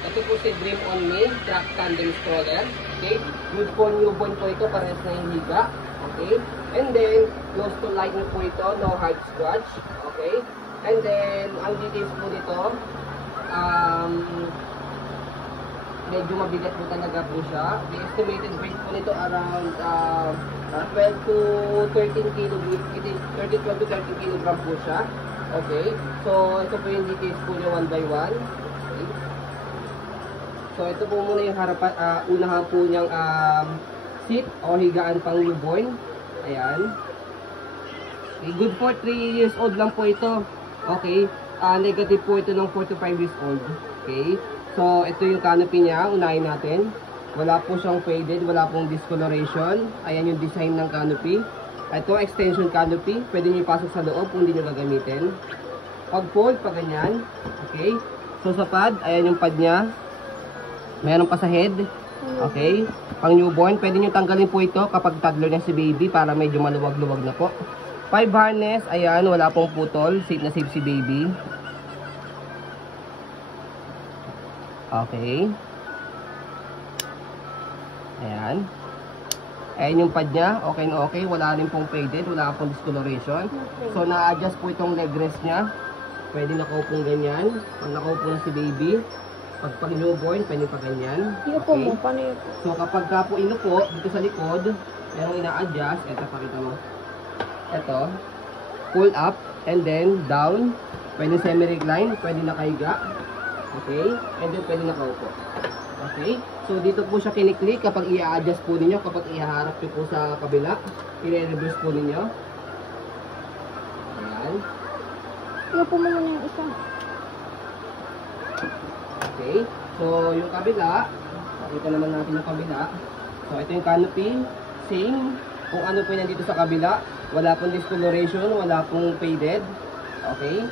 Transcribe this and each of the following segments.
Ito po si Dream On Me, track tandem stroller. Okay? Good for newborn po ito, parehas na yung higa. Okay? And then, close to lightning po ito, no hard scratch. Okay? And then, ang details po nito, medyo mabigat po talaga po siya. The estimated weight po nito around 12 to 13 kg. 12 to 13 kg po siya. Okay? So, ito po yung details po niya one by one. Okay? So, ito po muna yung harapan, unahan po niyang seat o higaan pang newborn. Ayan. Okay, good for 3 years old lang po ito. Okay. Negative po ito ng 4 to 5 years old. Okay. So, ito yung canopy niya. Unahin natin. Wala po siyang faded. Wala pong discoloration. Ayan yung design ng canopy. Ito, extension canopy. Pwede nyo ipasok sa loob kung hindi nyo gagamitin. Pag fold, pa ganyan. Okay. So, sa pad, ayan yung pad niya. Meron pa sa head. Okay. Pang newborn, pwede nyo tanggalin po ito kapag toddler na si baby para medyo maluwag-luwag na po. 5 harness, ayan, wala pong putol. Safe na safe si baby. Okay. Ayan. Ayan yung pad niya. Okay na okay. Wala rin pong faded. Wala pong discoloration. So, na-adjust po itong leg rest niya. Pwede nakaupong ganyan. Pag nakaupo na si baby. Pag newborn, pwede pa ganyan. Iupo mo, paano iupo? So, kapag ka po inupo, dito sa likod, merong ina-adjust. Ito, pakita mo. Ito. Pull up, and then down. Pwede semi-recline, pwede nakahiga. Okay? And then, pwede nakaupo. Okay? So, dito po siya kiniklik kapag i-adjust po ninyo, kapag ihaharap nyo po sa kabila. I-reverse po ninyo. Ayan. Iupo mo muna yung isa. Okay, so yung kabila, pakita naman natin yung kabila. So ito yung canopy, same. Kung ano po yung nandito sa kabila, wala pong discoloration, wala pong faded. Okay,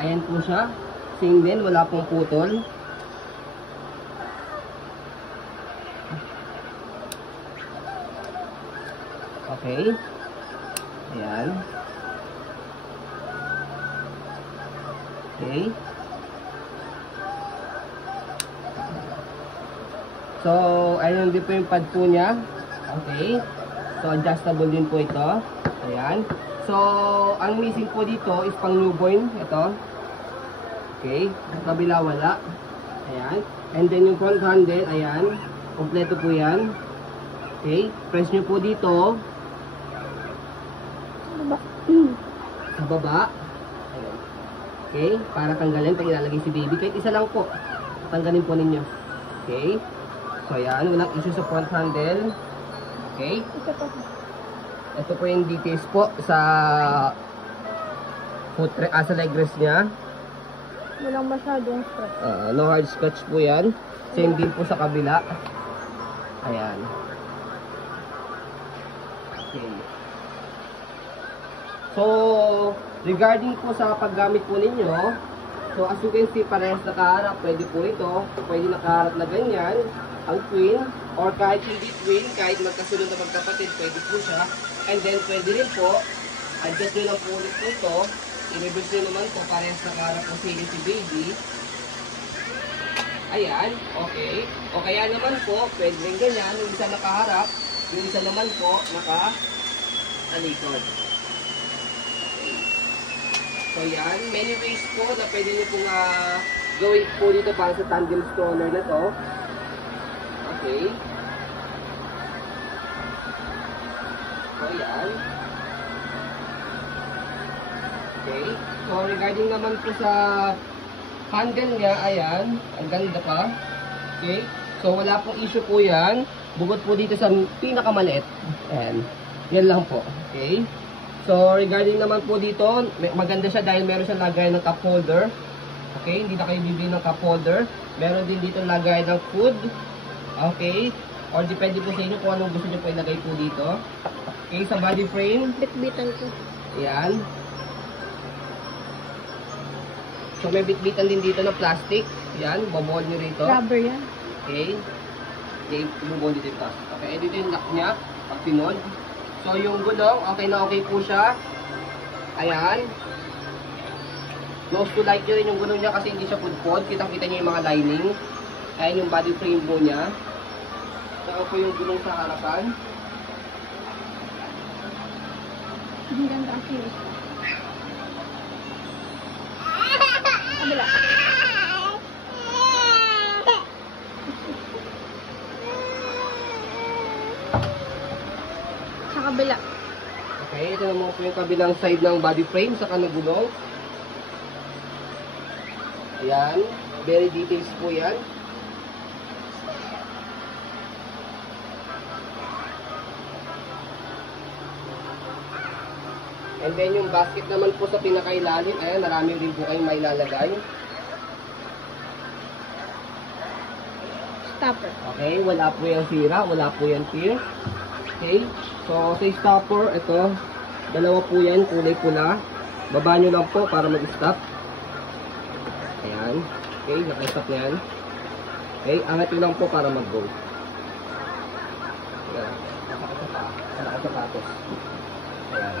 ayan po siya. Same din, wala pong putol. Okay, ayan. Okay. So, ayun din po yung pad po niya. Okay. So, adjustable din po ito. Ayan. So, ang missing po dito is pang newborn. Ito. Okay. Kabila wala. Ayan. And then yung front handle, ayan. Kompleto po yan. Okay. Press nyo po dito. Sa baba. Ayan. Okay. Para tanggalin pag ilalagay si baby. Kahit isa lang po. Tanggalin po ninyo. Okay. So, ayan. Walang issue sa front handle. Okay. Ito po yung details po sa sa leg rest niya. Walang masyadong scratch. No hard scratch po yan. Same din po sa kabila. Ayan. Okay. So, regarding po sa paggamit po ninyo, so as you can see, parehas nakaharap. Pwede po ito. Pwede nakaharap na ganyan. Ang twin, or kahit hindi twin, kahit magkasunod na magkapatid, pwede po siya. And then, pwede rin po, adjust nyo lang po ulit po ito. I-reverse nyo naman po, parehas nakaharap po si baby. Ayan, okay. O kaya naman po, pwede rin ganyan, yung isa nakaharap, yung isa naman po, naka-talikod. Okay. So yan, many ways po na pwede nyo pong gawin po dito para sa tandem stroller na to. Okay. So, yan. Okay. So, regarding naman po sa handle niya, ayan. Ang ganda pa. Okay. So, wala pong issue po yan. Bukod po dito sa pinakamaliit. Ayan. Yan lang po. Okay. So, regarding naman po dito, maganda siya dahil meron siyang lagay ng cup holder. Okay. Hindi na kayo bibili ng cup holder. Meron din dito lagay ng food. Okay. Or depende po sa inyo kung anong gusto nyo po ilagay po dito. Okay, sa body frame. Bitbitan ko. Ayan. So may bitbitan din dito na plastic. Ayan, bobol nyo rito. Rubber yan. Okay. Okay, bobol dito yung plastic. Okay, dito yung lock nya. Pag pinod. So yung gulong, okay na okay po siya. Ayan. Close to light nyo rin yung gulong niya kasi hindi siya pudpod. Kitang-kita nyo yung mga lining. Ayan yung body frame po niya. Saka po yung gulong sa harapan. Ang ganda ang kilos. Kabila. Sa kabila. Okay, ito naman po yung kabilang side ng body frame saka ng gulong. Ayan, very details po yan. And then yung basket naman po sa pinakailalim, ayan, marami rin po kayong mailalagay. Stopper. Okay, wala po yung sira, wala po yung tear. Okay, so sa stopper, ito, dalawa po yan, kulay pula. Baba nyo lang po para mag-stop. Ayan, okay, naka-stop na yan. Okay, angat nyo lang po para mag-go. Ayan, naka-sapatos. Ayan.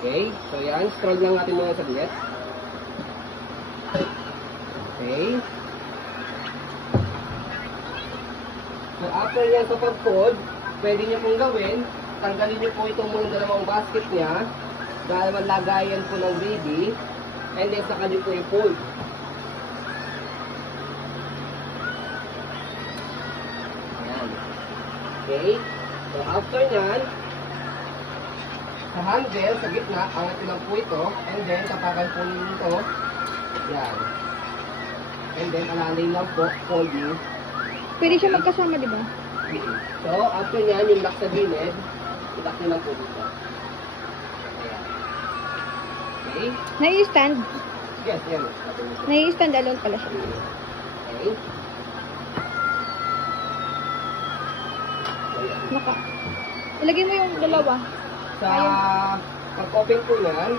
Okay, so yan, scroll lang natin muna sa bilet. Okay. So after yan sa pag-fold, pwede nyo pong gawin, tanggalin nyo po itong mga dalawang basket niya, dahil malagayan po ng baby, and then saka nyo po i-fold. Ayan. Okay, so after yan, sa handle, sa gitna, angat nyo lang po ito, and then tapakan po nyo ito, yan. And then alalay lang po, folding. Pwede siya magkasama, di ba? So, after nyan, yung lock sa gilid, itak nyo lang po dito. Ayan. Okay? Nai-stand. Yes, yan. Nai-stand alone pala siya. Okay? Ayan. Naka. Ilagay mo yung dalawa. Sa pag-open po yan,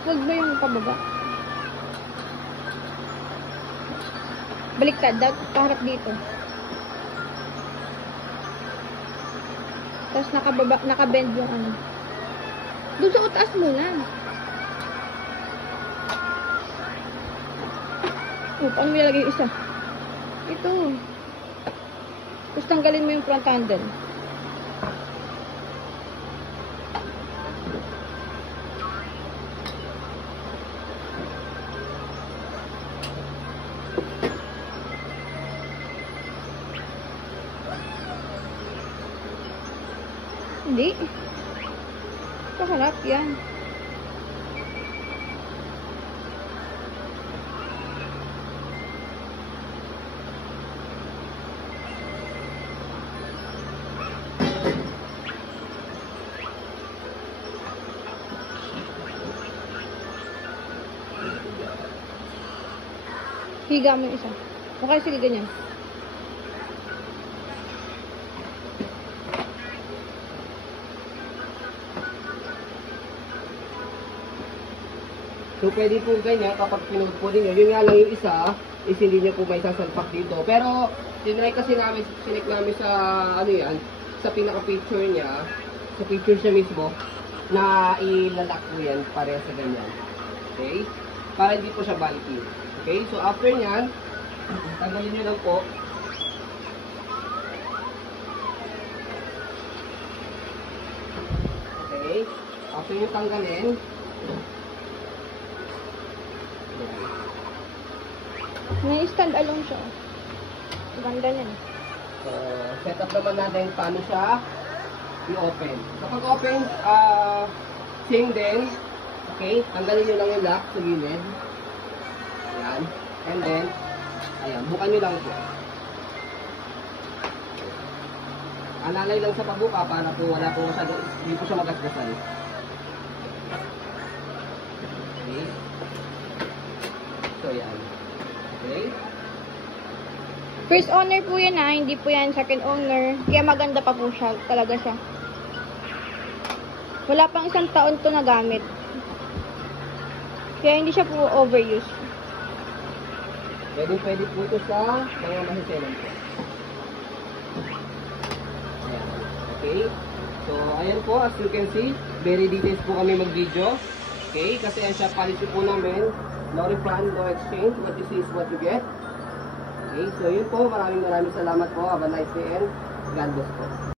Huwag mo yung pababa. Baliktad. Kaharap dito. Tapos nakabend yung ano. Doon sa utaas muna. Paano mo ilagay yung isa? Ito. Tapos tanggalin mo yung front handle. Hindi. Sa harap, yan. Higa mo yung isa. Okay, sige, ganyan. so pwede po ganyan kapag pinod po ninyo. Yun nga lang yung isa, is hindi nyo po may sasalpak dito. Pero, sinry kasi namin, sinik namin sa, ano yan, sa pinaka-picture niya, sa picture siya mismo, na ilalak po yan pareha sa ganyan. Okay? Para hindi po siya bulky. Okay? So, after nyan, tanggalin nyo lang po. Okay? After nyo tanggalin, May stand alone siya. Ganda niya. so, set up naman natin paano siya i-open. Kapag open, same din. Okay? Tanggalin nyo lang yung lock sa gilid. Ayan. And then, ayan, bukan nyo lang po. Alalay lang sa pagbuka para po wala po masyado, hindi po siya magasgasan. Okay? So, ayan. Okay? First owner po yan hindi po yan second owner. Kaya maganda pa po siya, talaga siya. Wala pang 1 taon to nagamit. Kaya hindi siya po overuse. Pwede po ito sa mga mahiselan po. Okay? So, ayan po, as you can see, very details po kami mag-video. Okay? Kasi ang siya policy po namin, no refund, no exchange. What you see is what you get. Okay? So, yun po. Maraming salamat po. Have a nice day and God bless po.